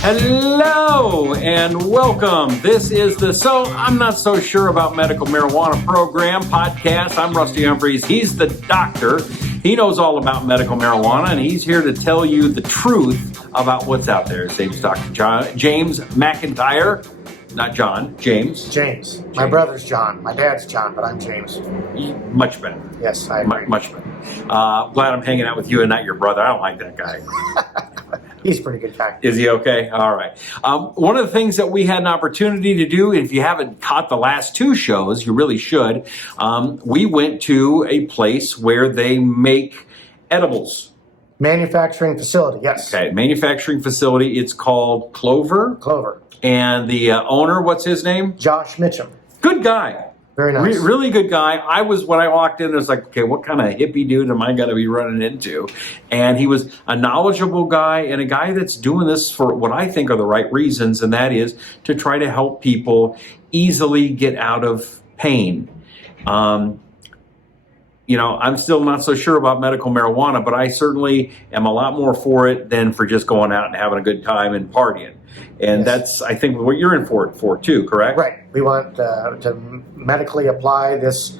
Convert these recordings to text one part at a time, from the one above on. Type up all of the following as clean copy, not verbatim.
Hello and welcome. This is the So I'm Not So Sure About Medical Marijuana program podcast. I'm Rusty Humphries. He's the doctor. He knows all about medical marijuana, and he's here to tell you the truth about what's out there. His name's Dr. James McEntire. Not John, James. James. My brother's John. My dad's John, but I'm James. Much better. Yes, I agree. Much better. Glad I'm hanging out with you and not your brother. I don't like that guy. He's a pretty good guy. Is he okay? All right. One of the things that we had an opportunity to do, if you haven't caught the last two shows, you really should. We went to a place where they make edibles. Manufacturing facility, yes. Okay, manufacturing facility. It's called Clover. Clover. And the owner, what's his name? Josh Mitchum. Good guy. Very nice. Really good guy. When I walked in, I was like, okay, what kind of hippie dude am I going to be running into? And he was a knowledgeable guy and a guy that's doing this for what I think are the right reasons, and that is to try to help people easily get out of pain. I'm still not so sure about medical marijuana, but I certainly am a lot more for it than for just going out and having a good time and partying. And That's, I think, what you're in for it for too, correct? Right. We want to medically apply this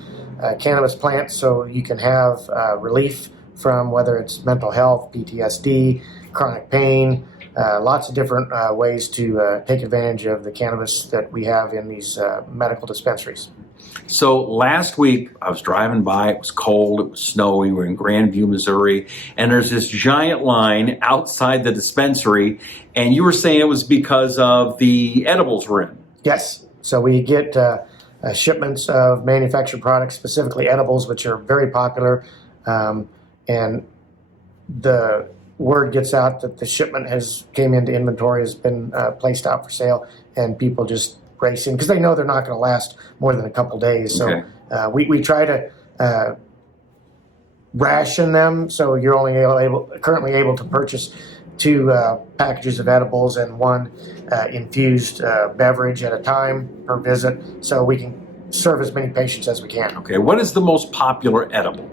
cannabis plant so you can have relief from whether it's mental health, PTSD, chronic pain, lots of different ways to take advantage of the cannabis that we have in these medical dispensaries. So last week I was driving by, it was cold, it was snowy, we're in Grandview, Missouri, and there's this giant line outside the dispensary, and you were saying it was because of the edibles we're in. Yes, so we get shipments of manufactured products, specifically edibles, which are very popular, and the word gets out that the shipment came into inventory, has been placed out for sale, and people just racing because they know they're not going to last more than a couple days. So we try to ration them, so you're only currently able to purchase 2 packages of edibles and 1 infused beverage at a time per visit, so we can serve as many patients as we can. Okay, what is the most popular edible?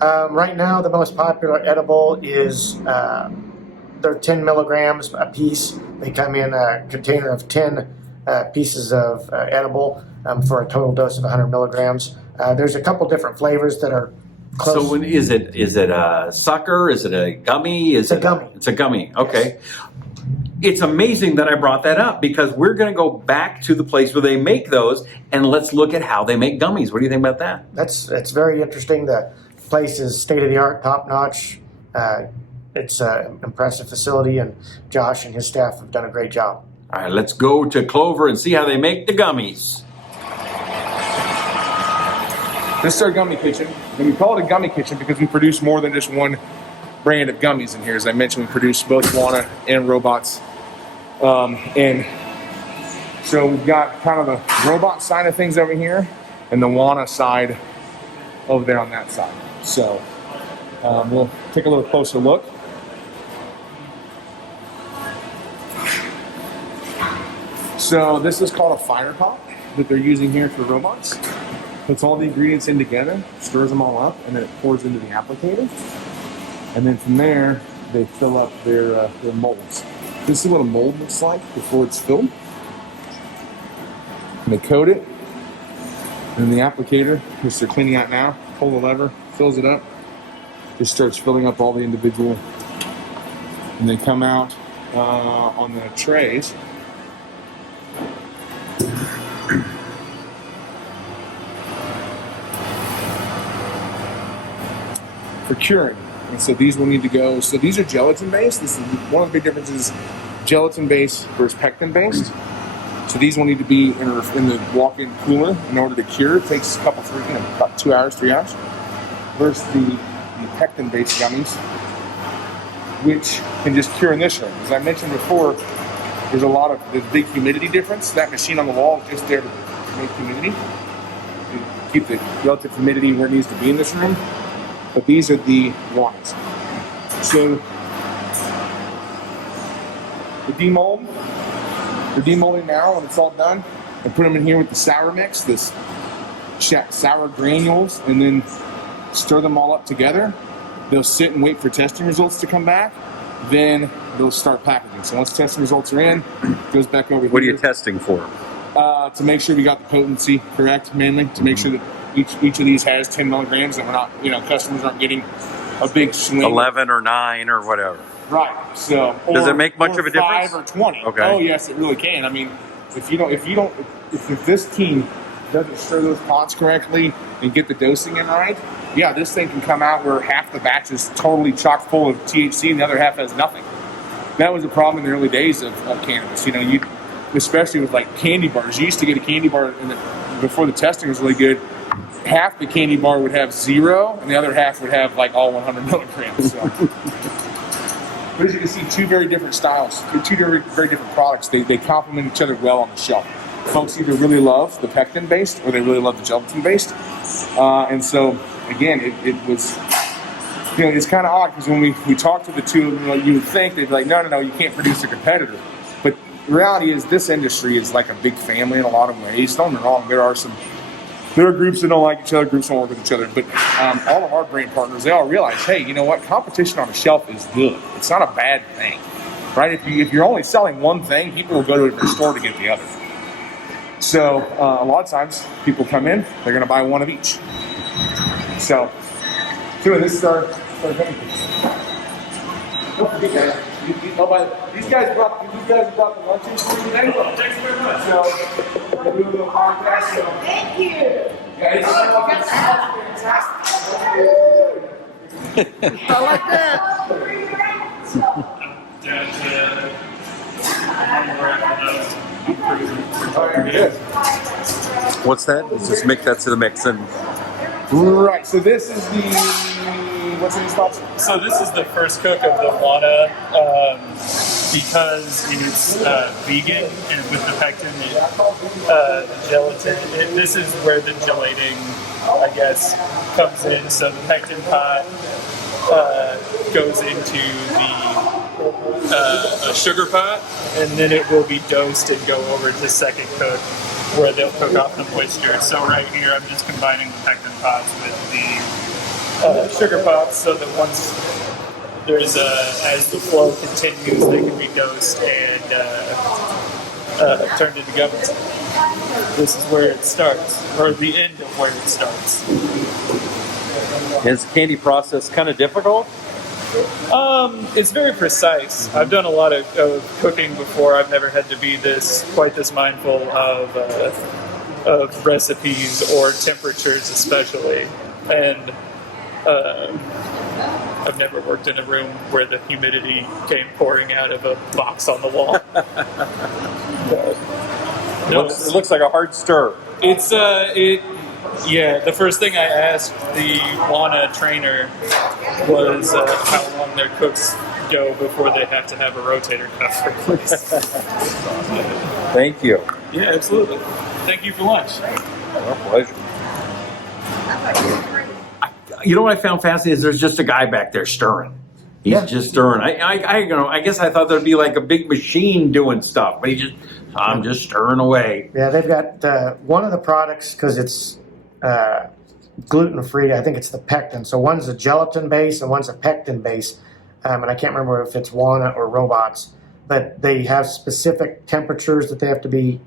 Right now, the most popular edible is they're 10 milligrams a piece. They come in a container of 10 pieces of edible for a total dose of 100 milligrams. There's a couple different flavors that are close. So is it a sucker? Is it a gummy? It's a gummy. It's a gummy. Okay. Yes. It's amazing that I brought that up because we're going to go back to the place where they make those and let's look at how they make gummies. What do you think about that? That's very interesting. The place is state-of-the-art, top-notch. It's an impressive facility, and Josh and his staff have done a great job. All right, let's go to Clover and see how they make the gummies. This is our Gummy Kitchen, and we call it a Gummy Kitchen because we produce more than just one brand of gummies in here. As I mentioned, we produce both Wana and robots. And so we've got kind of the robot side of things over here and the Wana side over there on that side. So we'll take a little closer look. So this is called a fire pot that they're using here for robots. Puts all the ingredients in together, stirs them all up, and then it pours into the applicator. And then from there, they fill up their molds. This is what a mold looks like before it's filled. And they coat it. And the applicator, which they're cleaning out now, pull the lever, fills it up, just starts filling up all the individual. And they come out on the trays. For curing. And so these will need to go, so these are gelatin based. This is one of the big differences, gelatin based versus pectin based. So these will need to be in the walk-in cooler in order to cure. It takes about 2 hours, 3 hours. Versus the pectin based gummies, which can just cure in this room. As I mentioned before, there's big humidity difference. That machine on the wall is just there to make humidity, to keep the relative humidity where it needs to be in this room. But these are the ones. So the demold, they're demolding now when it's all done. I put them in here with the sour mix, this sour granules, and then stir them all up together. They'll sit and wait for testing results to come back. then they'll start packaging. So once testing results are in, it goes back over here. What are you testing for? To make sure we got the potency correct, mainly to make sure that each of these has 10 milligrams, and we're not, customers aren't getting a big swing. 11 or 9 or whatever. Right. So does it make much of a difference? 5 or 20. Okay. Oh yes, it really can. I mean, if this team doesn't stir those pots correctly and get the dosing in right, yeah, this thing can come out where half the batch is totally chock full of THC and the other half has nothing. That was a problem in the early days of cannabis. Especially with like candy bars. You used to get a candy bar before the testing was really good. Half the candy bar would have 0, and the other half would have like all 100 milligrams. So. But as you can see, two very different styles, two very different products. They complement each other well on the shelf. Folks either really love the pectin-based or they really love the gelatin-based. And so, again, it was, it's kind of odd because when we talked to the two, you would think they'd be like, no, you can't produce a competitor. But the reality is this industry is like a big family in a lot of ways. Don't get me wrong, there are groups that don't like each other, groups that don't work with each other, but all of our brand partners, they all realize, hey, you know what? Competition on the shelf is good. It's not a bad thing, right? If you're only selling one thing, people will go to a different store to get the other. So a lot of times, people come in, they're going to buy one of each. So, this is our gummy kitchen. Don't forget, guys. These guys brought the lunches for you today. Thanks very much. So, we'll do a little podcast. So. Thank you. Yeah, it's fantastic. I like that. What's that? Let's just make that to the mix and. Right. So this is what's in these box? So this is the first cook of the Wana because it's vegan and with the pectin, gelatin. This is where the gelating, I guess, comes in. So the pectin pot goes into a sugar pot, and then it will be dosed and go over to second cook, where they'll cook off the moisture. So right here, I'm just combining the pectin pots with the sugar pots, so that once there's as the flow continues, they can be dosed and turned into gummies. This is where it starts, or the end of where it starts. Is the candy process kind of difficult? It's very precise. I've done a lot of cooking before. I've never had to be quite this mindful of recipes or temperatures, especially. And I've never worked in a room where the humidity came pouring out of a box on the wall. It looks like a hard stir. Yeah, the first thing I asked the Wana trainer was how long their cooks go before they have to have a rotator cuff replaced. Thank you. Yeah, absolutely. Thank you for lunch. Well, pleasure. You know what I found fascinating is there's just a guy back there stirring. He's just stirring. I guess I thought there'd be like a big machine doing stuff, but I'm just stirring away. Yeah, they've got one of the products, because it's gluten-free, I think it's the pectin. So one's a gelatin base and one's a pectin base. And I can't remember if it's Wana or Robots, but they have specific temperatures that they have to be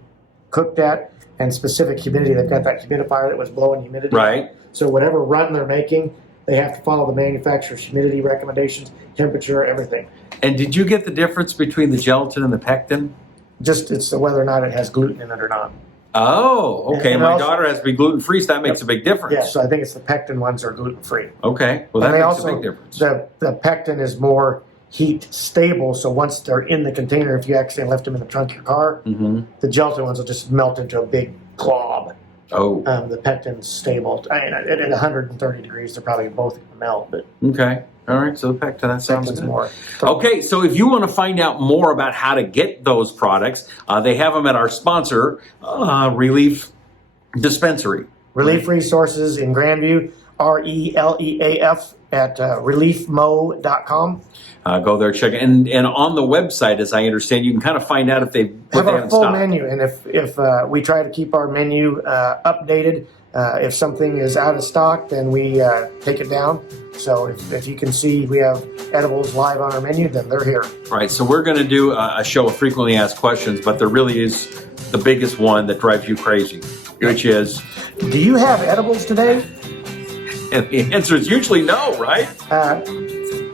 cooked at and specific humidity. They've got that humidifier that was blowing humidity. Right. So whatever run they're making, they have to follow the manufacturer's humidity recommendations, temperature, everything. And did you get the difference between the gelatin and the pectin? Just it's whether or not it has gluten in it or not. Oh, okay. And My also, daughter has to be gluten-free, so that makes a big difference. Yeah, so I think it's the pectin ones are gluten-free. Okay, well that makes a big difference. The pectin is more heat stable, so once they're in the container, if you accidentally left them in the trunk of your car, the gelatin ones will just melt into a big glob. Oh. The pectin's stable. At 130 degrees, they're probably both going to melt. But okay. All right, so the pectin, that sounds good. more. Okay, so if you want to find out more about how to get those products, they have them at our sponsor, ReLeaf Dispensary. ReLeaf Resources in Grandview, ReLeaf at ReLeafMo.com. Go there, check it. And on the website, as I understand, you can kind of find out if they have our full menu, and if we try to keep our menu updated, If something is out of stock, then we take it down. So if you can see we have edibles live on our menu, then they're here. All right, so we're going to do a show of frequently asked questions, but there really is the biggest one that drives you crazy, which is, do you have edibles today? and the answer is usually no, right?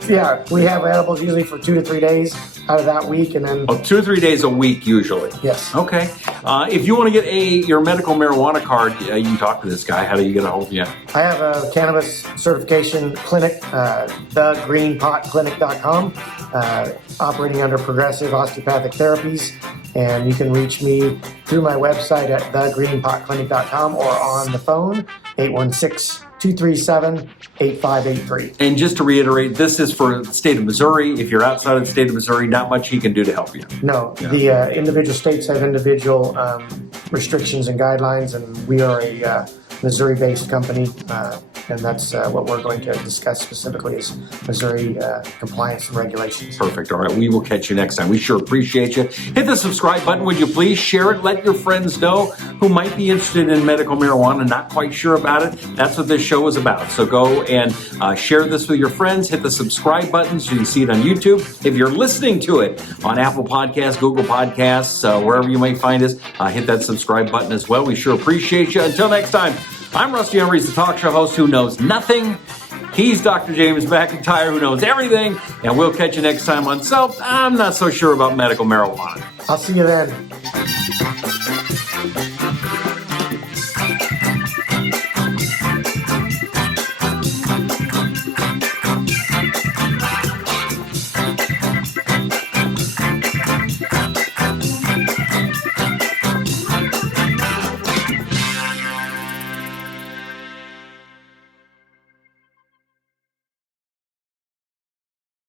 Yeah, we have edibles usually for 2 to 3 days out of that week, and then 2 or 3 days a week usually. yes. Okay. If you want to get your medical marijuana card, you can talk to this guy. How do you get a hold of you? I have a cannabis certification clinic, thegreenpotclinic.com, operating under Progressive Osteopathic Therapies, and you can reach me through my website at thegreenpotclinic.com or on the phone, 816-237-8583. And just to reiterate, this is for the state of Missouri. If you're outside of the state of Missouri, not much he can do to help you. No, the individual states have individual restrictions and guidelines, and we are a Missouri-based company, and that's what we're going to discuss specifically is Missouri compliance and regulations. Perfect. All right. We will catch you next time. We sure appreciate you. Hit the subscribe button, would you please? Share it. Let your friends know who might be interested in medical marijuana, not quite sure about it. That's what this show is about. So go and share this with your friends. Hit the subscribe button so you can see it on YouTube. If you're listening to it on Apple Podcasts, Google Podcasts, wherever you may find us, hit that subscribe button as well. We sure appreciate you. Until next time, I'm Rusty Humphries, the talk show host who knows nothing. He's Dr. James McEntire, who knows everything. And we'll catch you next time on I'm Not So Sure About Medical Marijuana. I'll see you then.